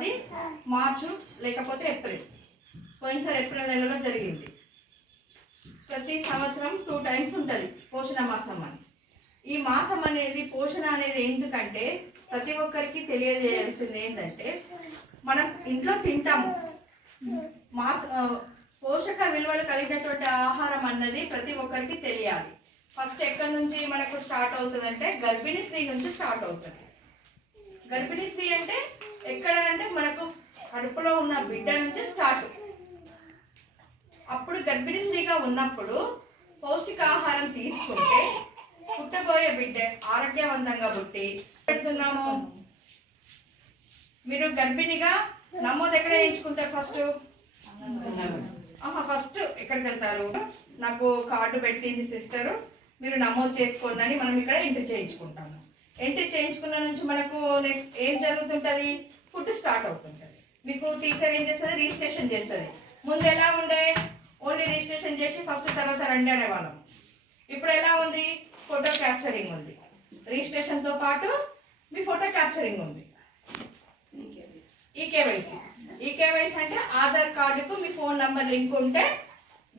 అది మార్చు లేకపోతే ఏప్రిల్. పోయినసారి ఏప్రిల్ నెలలో జరిగింది. ప్రతి సంవత్సరం టూ టైమ్స్ ఉంటుంది పోషణ మాసం అని. ఈ మాసం అనేది పోషణ అనేది ఎందుకంటే ప్రతి ఒక్కరికి తెలియజేయాల్సింది ఏంటంటే మనం ఇంట్లో తింటాము. మాస పోషక విలువలు కలిగినటువంటి ఆహారం అన్నది ప్రతి ఒక్కరికి తెలియాలి. ఫస్ట్ ఎక్కడి నుంచి మనకు స్టార్ట్ అవుతుందంటే గర్భిణీ స్త్రీ నుంచి స్టార్ట్ అవుతుంది. గర్భిణీ స్త్రీ అంటే ఎక్కడ అంటే మనకు కడుపులో ఉన్న బిడ్డ నుంచి స్టార్ట్. అప్పుడు గర్భిణీ స్త్రీగా ఉన్నప్పుడు పౌష్టికాహారం తీసుకుంటే పుట్టబోయే బిడ్డ ఆరోగ్యవంతంగా పుట్టి పెడుతున్నాము. మీరు గర్భిణిగా నమోదు ఎక్కడ వేయించుకుంటారు ఫస్ట్ ఆహా ఫస్ట్ ఎక్కడికి వెళ్తారు? నాకు కార్డు పెట్టింది సిస్టర్ మీరు నమోదు చేసుకోండి అని మనం ఇక్కడ ఎంట్రీ చేయించుకుంటాము. ఎంట్రీ చేయించుకున్న నుంచి మనకు నెక్స్ట్ ఏం జరుగుతుంటుంది? ఫుడ్ స్టార్ట్ అవుతుంటుంది. మీకు టీచర్ ఏం చేస్తుంది? రిజిస్ట్రేషన్ చేస్తుంది. ముందు ఎలా ఉండే? ఓన్లీ రిజిస్ట్రేషన్ చేసి ఫస్ట్ తర్వాత రండి అనేవాళ్ళం. ఇప్పుడు ఎలా ఉంది? ఫోటో క్యాప్చరింగ్ ఉంది. రిజిస్ట్రేషన్తో పాటు మీ ఫోటో క్యాప్చరింగ్ ఉంది. ఈ ఈకేవైసీ ఈ అంటే ఆధార్ కార్డుకు మీ ఫోన్ నంబర్ లింక్ ఉంటే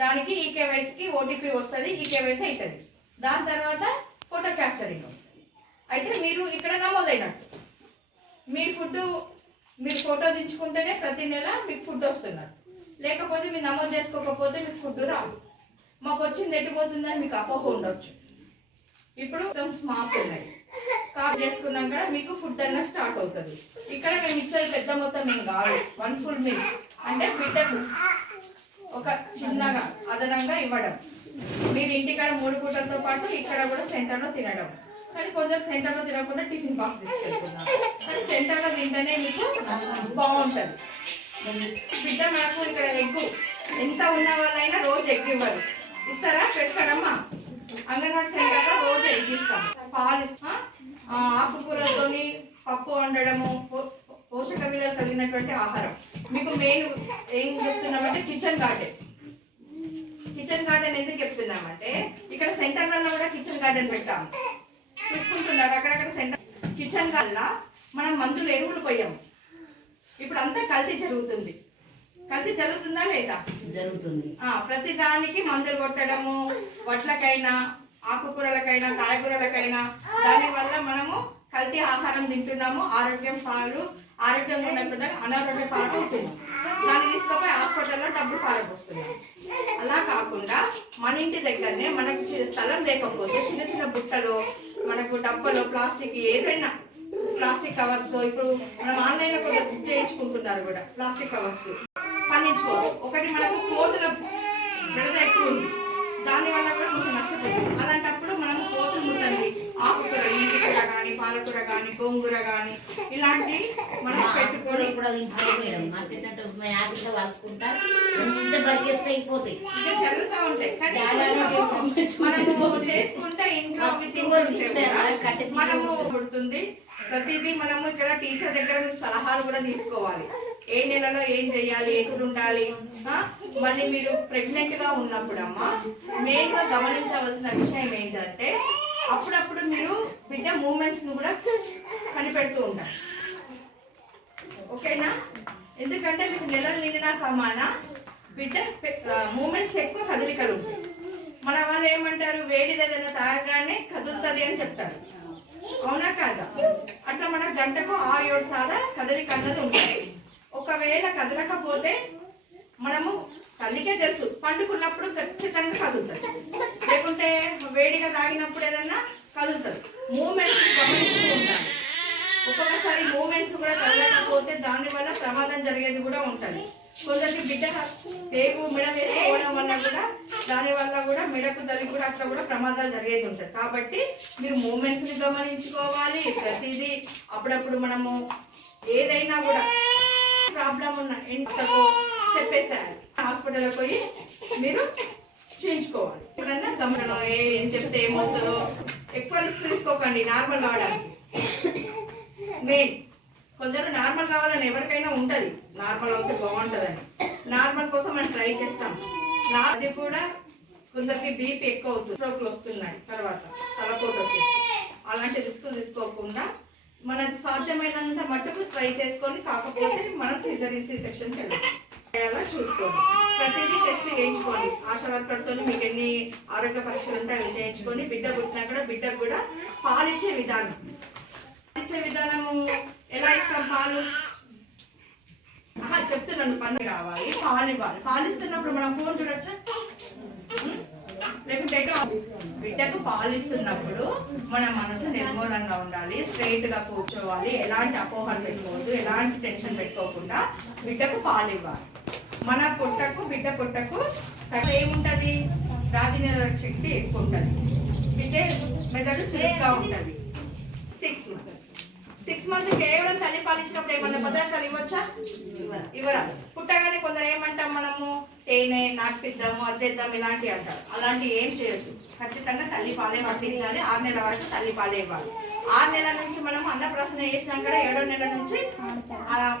దానికి ఈ కేవైసీకి ఓటీపీ వస్తుంది. ఈ కేవైసీ అవుతుంది దాని తర్వాత ఫోటో క్యాప్చరింగ్ అయితే మీరు ఇక్కడ నమోదైనట్టు మీ ఫుడ్ మీరు ఫోటో దించుకుంటేనే ప్రతి నెల మీకు ఫుడ్ వస్తున్నట్టు లేకపోతే మీరు నమోదు చేసుకోకపోతే మీకు ఫుడ్ రాదు. మాకు వచ్చింది ఎట్టిపోతుందని మీకు అపోహ ఉండొచ్చు. ఇప్పుడు స్మార్ట్ ఉన్నాయి. కాల్ చేసుకున్నాం కూడా మీకు ఫుడ్ అన్న స్టార్ట్ అవుతుంది. ఇక్కడ మేము ఇచ్చేది పెద్ద మొత్తం ఏం కాదు. వన్ ఫుల్ మీల్ అంటే బిడ్డకు ఒక చిన్నగా అదనంగా ఇవ్వడం. మీరు ఇంటికాడ మూడు పూటలతో పాటు ఇక్కడ కూడా సెంటర్లో తినడం. కానీ కొందరు సెంటర్లో తినకుండా టిఫిన్ బాక్స్ తీసుకెళ్తున్నారు. కానీ సెంటర్లో తింటేనే మీకు బాగుంటుంది. బిడ్డ మనకు ఇక్కడ ఎగ్గు ఎంత ఉన్న వాళ్ళైనా రోజు ఎగ్ ఇవ్వరు. ఇస్తారా? పెడతారమ్మా అంగన్వాడీ సెంటర్లో రోజు ఎగ్ ఇస్తాం పాలు ఇస్తాం ఆకుకూరలతోని పప్పు వండడము పో- పోషక విలువలు కలిగినటువంటి ఆహారం. మీకు మెయిన్ ఏం చెప్తున్నామంటే కిచెన్ గార్డెన్ కిచెన్ గార్డెన్ ఎందుకు చెప్తున్నామంటే ఇక్కడ సెంటర్లలో కూడా కిచెన్ గార్డెన్ పెట్టాము చూసుకుంటున్నారు. అక్కడక్కడ సెంటర్ కిచెన్ గార్డెన్లో మనం మందులు ఎరువులు పోయాము ఇప్పుడు అంతా కల్తీ జరుగుతుంది. కల్తీ జరుగుతుందా లేదా? జరుగుతుంది. ప్రతి దానికి మందులు కొట్టడము వడ్లకైనా ఆకుకూరలకైనా కాయగూరలకైనా దానివల్ల మనము కల్తీ ఆహారం తింటున్నాము. ఆరోగ్యం పాలు ఆరోగ్యంగా ఉండకుండా అనారోగ్య పాలు అవుతున్నాం దాన్ని తీసుకుపోయి హాస్పిటల్లో డబ్బులు పారపోస్తున్నాం అలా కాకుండా మన ఇంటి దగ్గరనే మనకు స్థలం లేకపోతే చిన్న చిన్న బుట్టలు మనకు డబ్బలు ప్లాస్టిక్ ఏదైనా ప్లాస్టిక్ కవర్స్ ఇప్పుడు మనం ఆన్లైన్లో కొంచెం బుక్ చేయించుకుంటున్నారు కూడా ప్లాస్టిక్ కవర్స్. పండించుకోవచ్చు ఒకటి మనకు కోతుల విడత ఎక్కువ ఉంది. దాని వల్ల కూడా కొంచెం నష్టపోతుంది. అలాంటప్పుడు మనం కోతులు ఉంటుంది ఆకు కానీ పాలకూర కానీ గోంగూర కానీ ఇలాంటి మనం పెట్టుకొని జరుగుతూ ఉంటాయి. కానీ మనము చేసుకుంటే ఇంట్లో మనము పుడుతుంది ప్రతిదీ మనము ఇక్కడ టీచర్ దగ్గర సలహాలు కూడా తీసుకోవాలి. ఏ నెలలో ఏం చేయాలి ఎక్కడ ఉండాలి? మళ్ళీ మీరు ప్రెగ్నెంట్గా ఉన్నప్పుడు అమ్మ మెయిన్గా గమనించవలసిన విషయం ఏంటంటే అప్పుడప్పుడు మీరు బిడ్డ మూమెంట్స్ను కూడా కనిపెడుతూ ఉంటారు. ఓకేనా? ఎందుకంటే మీకు నెలలు నిండినా కమానా బిడ్డ మూమెంట్స్ ఎక్కువ కదలికలు ఉంటాయి. మన వాళ్ళు ఏమంటారు? వేడిది ఏదైనా తాగగానే కదులుతుంది అని చెప్తారు. అవునా కాదా? అట్లా మన గంటకు ఆరు ఏడు సార్లు కదలిక అన్నది ఉంటుంది. ఒకవేళ కదలకపోతే మనము తల్లికే తెలుసు. పండుకున్నప్పుడు ఖచ్చితంగా కదులుతుంది లేకుంటే వేడిగా తాగినప్పుడు ఏదన్నా కదులుతుంది మూమెంట్స్ గమనిస్తూ ఉండాలి ఒక్కొక్కసారి మూమెంట్స్ కూడా కదలకపోతే దానివల్ల ప్రమాదం జరిగేది కూడా ఉంటుంది. కొందరికి బిడ్డ పేగు మెడ వేసుకోవడం వల్ల కూడా దానివల్ల కూడా మెడకు తల్లి కూడా అట్లా కూడా ప్రమాదాలు జరిగేది ఉంటుంది. కాబట్టి మీరు మూమెంట్స్ని గమనించుకోవాలి. ప్రతిదీ అప్పుడప్పుడు మనము ఏదైనా కూడా ప్రాబ్లం ఉన్న ఇంట్లో చెప్పేసేయాలి హాస్పిటల్కి పోయి మీరు చేయించుకోవాలి. ఎప్పుడన్నా గమనం ఏ- ఏం చెప్తే ఏమవుతుందో ఎక్కువ రిస్క్ తీసుకోకండి. నార్మల్ కావడానికి. మెయిన్ కొందరు నార్మల్ కావాలని ఎవరికైనా ఉంటుంది. నార్మల్ అవుతే బాగుంటుందని. నార్మల్ కోసం మనం ట్రై చేస్తాం. నా అది కూడా కొందరికి బీపీ ఎక్కువ అవుతుంది. స్ట్రోక్లు వస్తున్నాయి తర్వాత. తలపోటు వచ్చేసి అలాంటి రిస్క్ తీసుకోకుండా మనకు సాధ్యమైనంత మట్టుకు ట్రై చేసుకొని కాకపోతే మనం సిజరీన్ సి సెక్షన్ వెళ్ళాలి. చూసుకోండి ప్రతిదీ టెస్ట్ చేయించుకోండి ఆశా వర్కర్తో మీకు ఎన్ని ఆరోగ్య పరీక్షలు ఉంటాయో అవి చేయించుకొని బిడ్డ పుట్టినా కూడా బిడ్డకు కూడా పాలిచ్చే విధానం. పాలిచ్చే విధానము ఎలా ఇస్తాం పాలు? చెప్తున్నాను పన్ను రావాలి పాలు ఇవ్వాలి. పాలు ఇస్తున్నప్పుడు మనం ఫోన్ చూడొచ్చా? లేకుంటే బిడ్డకు పాలు ఇస్తున్నప్పుడు మన మనసు నిర్మూలంగా ఉండాలి స్ట్రైట్గా కూర్చోవాలి ఎలాంటి అపోహలు పెట్టుకోవద్దు ఎలాంటి టెన్షన్ పెట్టుకోకుండా బిడ్డకు పాలు ఇవ్వాలి. మన పుట్టకు బిడ్డ పుట్టకు తక్కువ ఏముంటది? రాతి నిరోధక శక్తి ఎక్కువ ఉంటుంది బిడ్డ మెదడు చురుగ్గా ఉంటుంది. సిక్స్ మంత్ సిక్స్ మంత్ కేవలం తల్లి పాలించినప్పుడు ఏమన్నా పదార్థాలు ఇవ్వచ్చా? ఇవ్వరా? పుట్టగానే కొందరు ఏమంటాం మనము? తేనె నాటిద్దాము అద్దేద్దాం ఇలాంటివి అంటారు. అలాంటివి ఏం చేయొద్దు. ఖచ్చితంగా తల్లి పాలే పట్టించాలి ఆరు నెలల వరకు తల్లి పాలే ఇవ్వాలి. ఆరు నెలల నుంచి మనం అన్నప్రాసన చేసినాక కూడా ఏడో నెల నుంచి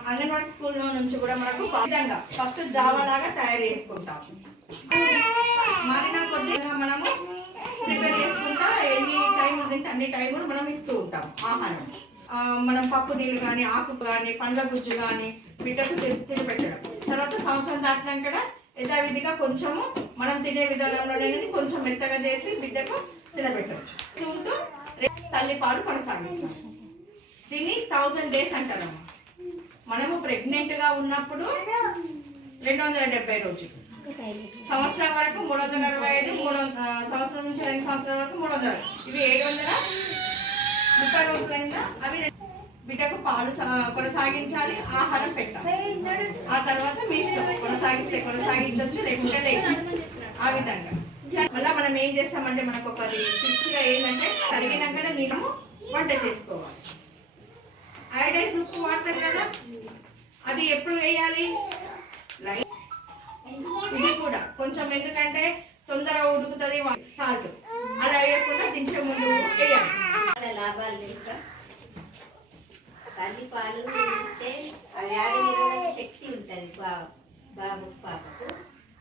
అంగన్వాడీ స్కూల్లో నుంచి కూడా మనకు విధంగా ఫస్ట్ జావా లాగా తయారు చేసుకుంటాం. మారిన కొద్దిగా మనము ప్రిపేర్ చేసుకుంటా ఎన్ని టైం ఉందంటే అన్ని టైములు మనం ఇస్తూ ఉంటాం ఆహారం. మనం పప్పు నీళ్ళు కానీ ఆకు కానీ పండ్ల గుజ్జు కానీ బిడ్డకు తి- తినిపెట్టడం తర్వాత సంవత్సరం దాటినాక కూడా యథావిధిగా కొంచెము మనం తినే విధానంలోనే కొంచెం మెత్తగా చేసి బిడ్డకు తినబెట్టవచ్చు. తింటూ తల్లిపాలు తల్లి పాలు కొనసాగించాలి దీన్ని థౌజండ్ డేస్ అంటారు మనము ప్రెగ్నెంట్గా ఉన్నప్పుడు రెండు వందల డెబ్బై రోజులు. సంవత్సరం వరకు మూడు వందల అరవై ఐదు మూడు వంద- సంవత్సరం నుంచి రెండు సంవత్సరాల వరకు మూడు వందల ఇవి ఏడు వందల ముప్పై రోజులైనా అవి రెండు- బిడ్డకు పాలు సా- కొనసాగించాలి ఆహారం పెట్టాలి. ఆ తర్వాత మీ ఇష్టం. కొనసాగిస్తే కొనసాగించవచ్చు లేకుంటే లేదు. ఆ విధంగా. మళ్ళీ మనం ఏం చేస్తామంటే మనకు ఒక పిచ్చిగా ఏంటంటే కరిగినాకనే నీళ్ళు వంట చేసుకోవాలి. ఐడైజ్ ఉప్పు వాడతాం కదా? అది ఎప్పుడు వేయాలి? లైట్ ఇది కూడా కొంచెం ఎందుకంటే తొందరగా ఉడుకుతుంది సాల్ట్. అలా వేయకుండా దించే ముందు వేయాలి. లాభాలు తెలుసా తల్లి పాలు ఇస్తే ఆ వ్యాధి నిరోధక శక్తి ఉంటుంది బాబు పాపకు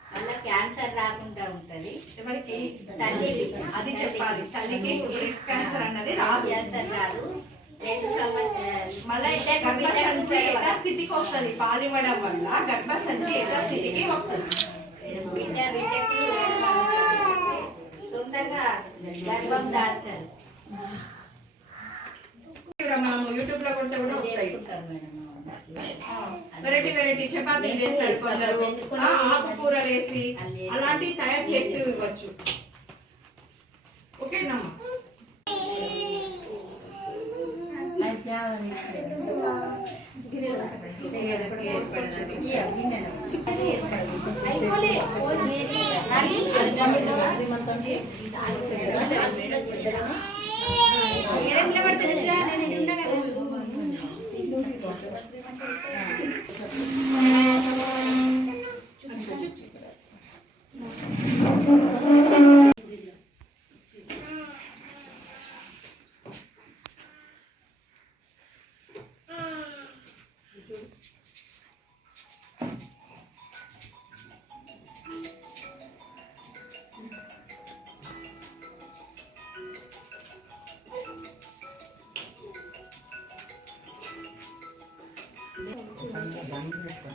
మళ్ళీ క్యాన్సర్ రాకుండా ఉంటుంది. ఎవరికి? తల్లి అది చెప్పాలి. తల్లికి క్యాన్సర్ అన్నది రాదు. క్యాన్సర్ రాదు. రెండు సంవత్సరాలు మళ్ళీ గర్భసంచి వస్తుంది. పాలివ్వడం వల్ల గర్భసంచి యథాస్థితికి వస్తుంది. బిడ్డ బిడ్డకు తొందరగా గర్భం ఇక్కడ యూట్యూబ్లో కొడితే కూడా వస్తాయి. వెరైటీ వెరైటీ చపాతీలు చేస్తారు కొందరు. ఆకుకూర వేసి అలాంటివి తయారు చేస్తూ ఇవ్వచ్చు. ఓకేనమ్మా? Mm-hmm.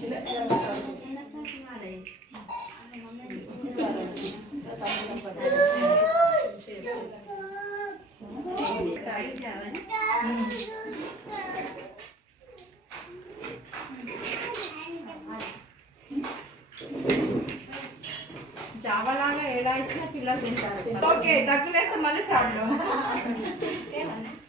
ఇక్కడ ఏడా ఇచ్చిన పిల్లలు తింటారు. ఓకే దగ్గులేస్తే మళ్ళీ ప్రాబ్లం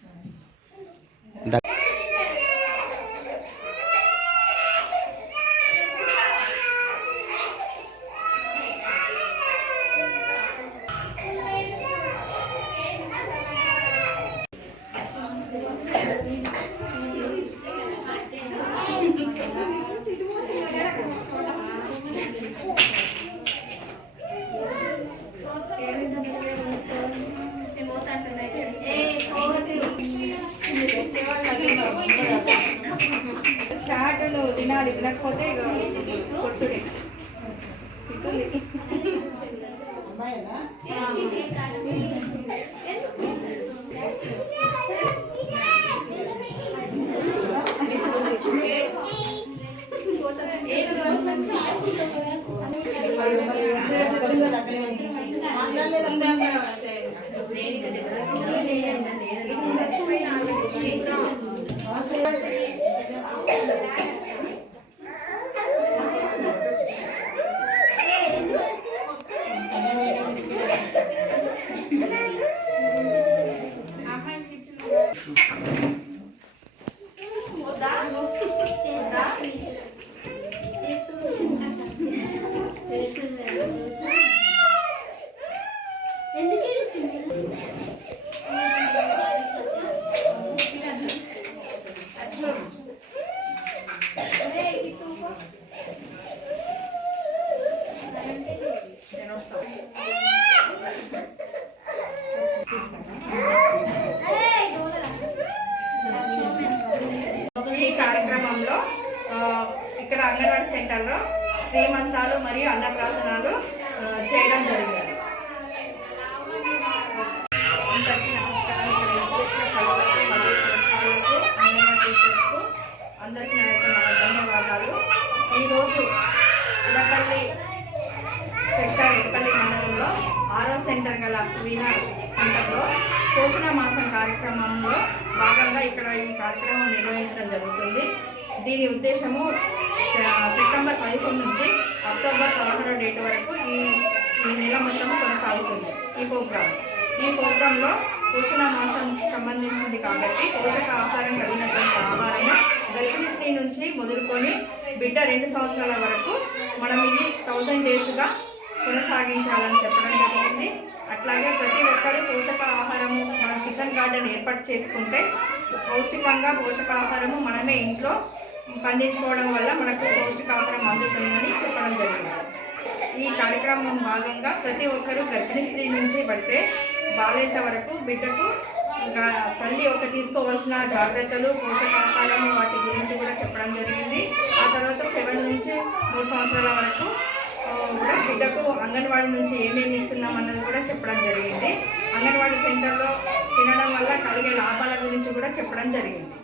అంగన్వాడీ శ్రీమంతాలు మరియు అన్నప్రాసనాలు చేయడం జరిగింది. అందరికీ నమస్కారం. ఇక్కడ విచ్చేసిన మరియు పురస్కారాలకు అందరికీ నా యొక్క ధన్యవాదాలు. ఈరోజు ఉడపల్లి సెక్టర్ ఉడపల్లి మండలంలో ఆరో సెంటర్ గల వీణా సెంటర్లో పోషణ మాసం కార్యక్రమంలో భాగంగా ఇక్కడ ఈ కార్యక్రమం నిర్వహించడం జరుగుతుంది. దీని ఉద్దేశము సెప్టెంబర్ పదకొండు నుంచి అక్టోబర్ పదహారో డేట్ వరకు ఈ ఈ నెల మొత్తం కొనసాగుతుంది ఈ ప్రోగ్రామ్. ఈ ప్రోగ్రాంలో పోషణ మాసం సంబంధించింది కాబట్టి పోషక ఆహారం కలిగినటువంటి ఆహారము గర్భిణీ స్త్రీ నుంచి మొదలుకొని బిడ్డ రెండు సంవత్సరాల వరకు మనం ఇది థౌజండ్ డేస్గా కొనసాగించాలని చెప్పడం జరిగింది. అట్లాగే ప్రతి ఒక్కరూ పోషక ఆహారము మన కిచెన్ గార్డెన్ ఏర్పాటు చేసుకుంటే పౌష్టికంగా పోషకాహారము మనమే ఇంట్లో పండించుకోవడం వల్ల మనకు పౌష్టికాహారం అందుతుందని చెప్పడం జరిగింది. ఈ కార్యక్రమం భాగంగా ప్రతి ఒక్కరూ గర్భిణీ స్త్రీ నుంచి పడితే బాలేంత వరకు బిడ్డకు ఇంకా తల్లి ఒక తీసుకోవాల్సిన జాగ్రత్తలు పోషకాహారం వాటి గురించి కూడా చెప్పడం జరిగింది. ఆ తర్వాత సెవెన్ నుంచి మూడు సంవత్సరాల వరకు కూడా బిడ్డకు అంగన్వాడీ నుంచి ఏమేమి ఇస్తున్నాం అన్నది కూడా చెప్పడం జరిగింది. అంగన్వాడీ సెంటర్లో తినడం వల్ల కలిగే లాభాల గురించి కూడా చెప్పడం జరిగింది.